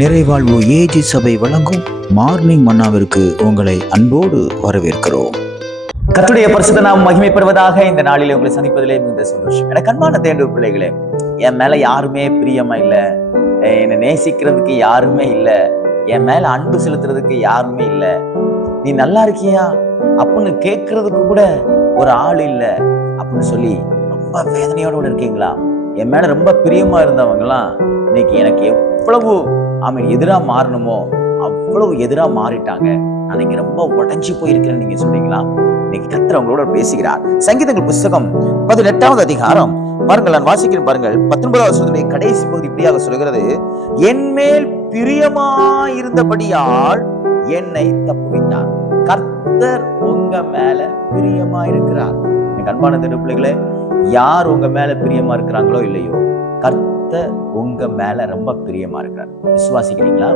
நிறைவாழ்வு AG சபை வழங்கும் morning மன்னாவிற்கு உங்களை அன்போடு வரவேற்கிறோம். கர்த்தருடைய பரிசுத்த நாமம் மகிமைப்படுவதாக. இந்த நாளிலே உங்களை சந்திப்பதிலே மிகுந்த சந்தோஷம். எனக்கு அன்பான தேவனுடைய பிள்ளைகளே, என் மேல யாருமே பிரியமா இல்ல, என்னை நேசிக்கிறதுக்கு யாருமே இல்ல, என் மேல அன்பு செலுத்துறதுக்கு யாருமே இல்ல, நீ நல்லா இருக்கியா அப்படின்னு கேட்கறதுக்கு கூட ஒரு ஆள் இல்ல அப்படின்னு சொல்லி ரொம்ப வேதனையோட இருக்கீங்களா? என் மேல ரொம்ப பிரியமா இருந்தவங்கலாம் இன்னைக்கு எனக்கு எவ்வளவு எதிரா மாறணுமோ அவ்வளவு எதிரா மாறிட்டாங்க, நான் இங்க ரொம்ப உடைஞ்சு போயிருக்கிறேன் நீங்க சொல்றீங்களா? இன்னைக்கு கர்த்தர் அவங்களோட பேசுகிறார். சங்கீதங்கள் புஸ்தகம் 18வது அதிகாரம் பாருங்கள், நான் வாசிக்கிறேன் பாருங்கள். 19வது வசனத்துடைய கடைசி பகுதி இப்படியாக சொல்கிறது, என் மேல் பிரியமாயிருந்தபடியால் என்னை தப்புவித்தார். கர்த்தர் உங்க மேல பிரியமா இருக்கிறார். எனக்கு அன்பான தேவ பிள்ளைகளே, யார் உங்க மேல பிரியமா இருக்கிறாங்களோ இல்லையோ, கர்த்தர் உங்க மேல ரொம்ப பிரியமா இருக்கிறார். விசுவாசிக்கிறீங்களா?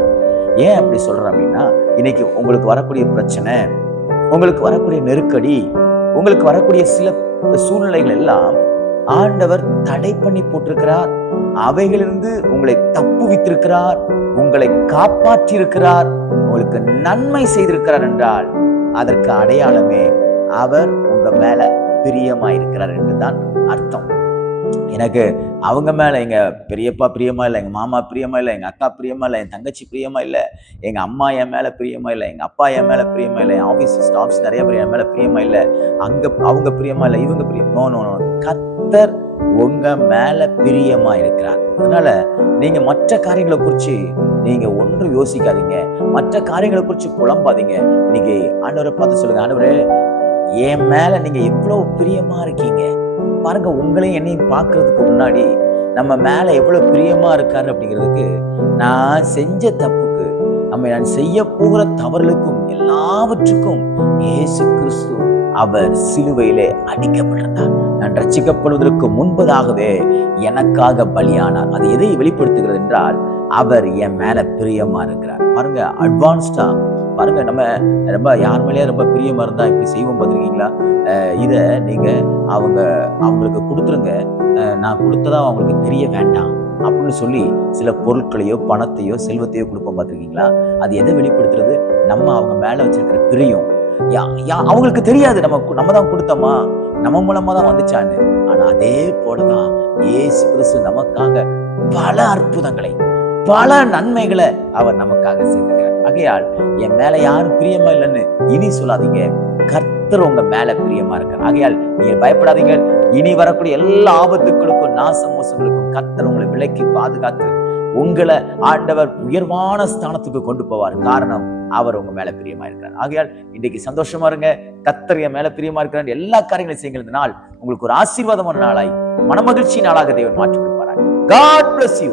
ஏன் அப்படி சொல்றேன் அப்படின்னா, இன்னைக்கு உங்களுக்கு வரக்கூடிய பிரச்சனை, உங்களுக்கு வரக்கூடிய நெருக்கடி, உங்களுக்கு வரக்கூடிய சில சூழ்நிலைகள் எல்லாம் ஆண்டவர் தடை பண்ணி போட்டிருக்கிறார். அவைகளிலிருந்து உங்களை தப்புவித்திருக்கிறார், உங்களை காப்பாற்றி இருக்கிறார், உங்களுக்கு நன்மை செய்திருக்கிறார் என்றால் அதற்கு அடையாளமே அவர் உங்க மேல பிரியமா இருக்கிறார் என்றுதான் அர்த்தம். எனக்கு அவங்க மேல எங்க பெரியப்பா பிரியமா இல்லை, எங்க மாமா பிரியமா இல்லை, எங்க அக்கா பிரியமா இல்லை, என் தங்கச்சி பிரியமா இல்லை, எங்க அம்மா என் மேல பிரியமா இல்லை, எங்க அப்பா என் மேல பிரியமா இல்லை, என் ஆபீஸ் ஸ்டாஃப்ஸ் நிறைய பேர் என் மேல பிரியமா இல்லை, அவங்க பிரியமா இல்லை, இவங்க பிரியம். நோ. கர்த்தர் உங்க மேல பிரியமா இருக்கிறார். அதனால நீங்க மற்ற காரியங்களை குறிச்சு நீங்க ஒன்றும் யோசிக்காதீங்க, மற்ற காரியங்களை குறிச்சு புலம்பாதீங்க. இன்னைக்கு ஆண்டவரை பார்த்து சொல்லுங்க, ஆண்டவரே என் மேல நீங்க எவ்வளவு பிரியமா இருக்கீங்க பாருங்க. உங்களையும் என்னையும் பார்க்கறதுக்கு முன்னாடி நம்ம மேல எவ்வளவு பிரியமா இருக்காரு அப்படிங்கிறதுக்கு, நான் செஞ்ச தப்புக்கு, நான் செய்ய போகிற தவறுகளுக்கும் எல்லாவற்றுக்கும் இயேசு கிறிஸ்து அவர் சிலுவையிலே அடிக்கப்பட்டிருந்தார். நான் ரட்சிக்கப்படுவதற்கு முன்பதாகவே எனக்காக பலியானார். அது எதை வெளிப்படுத்துகிறது என்றால், அவர் என் மேல பிரியமா இருக்கிறார். பாருங்க, அட்வான்ஸ்டா பாருங்க, நம்ம ரொம்ப யார் மேலேயே ரொம்ப பிரியமா இருந்தா இப்படி செய்வோம் பார்த்துருக்கீங்களா? இத நீங்க அவங்களுக்கு கொடுத்துருங்க, நான் கொடுத்ததா அவங்களுக்கு தெரிய வேண்டாம் அப்படின்னு சொல்லி சில பொருட்களையோ பணத்தையோ செல்வத்தையோ கொடுப்போம் பார்த்துருக்கீங்களா? அது எதை வெளிப்படுத்துறது? நம்ம அவங்க மேல வச்சிருக்கிற பிரியம். அவங்களுக்கு தெரியாது நம்ம தான் கொடுத்தோமா, நம்ம மூலமா தான் வந்துச்சான்னு. ஆனா அதே போலதான் இயேசு கிறிஸ்து நமக்காக பல அற்புதங்களை, பல நன்மைகளை அவர் நமக்காக செய்திருக்கிறார். ஆகையால் என் மேல யாரும் பிரியமா இல்லைன்னு இனி சொல்லாதீங்க, கர்த்தர் உங்க மேல பிரியமா இருக்கார். ஆகையால் நீங்க பயப்படாதீங்க. இனி வரக்கூடிய எல்லா ஆபத்துக்களுக்கும் நாச மோசங்களுக்கும் கர்த்தர் உங்களை விலக்கி பாதுகாத்து உங்களை ஆண்டவர் உயர்வான ஸ்தானத்துக்கு கொண்டு போவார். காரணம், அவர் உங்க மேல பிரியமா இருக்கிறார். ஆகையால் இன்னைக்கு சந்தோஷமா இருங்க. கர்த்தர் என் மேல பிரியமா இருக்கிறார். எல்லா காரியங்களையும் செய்யுங்க. இந்த நாள் உங்களுக்கு ஒரு ஆசீர்வாதமான நாளாய், மனமகிழ்ச்சி நாளாக தேவன் மாற்றி கொடுப்பார். God bless you.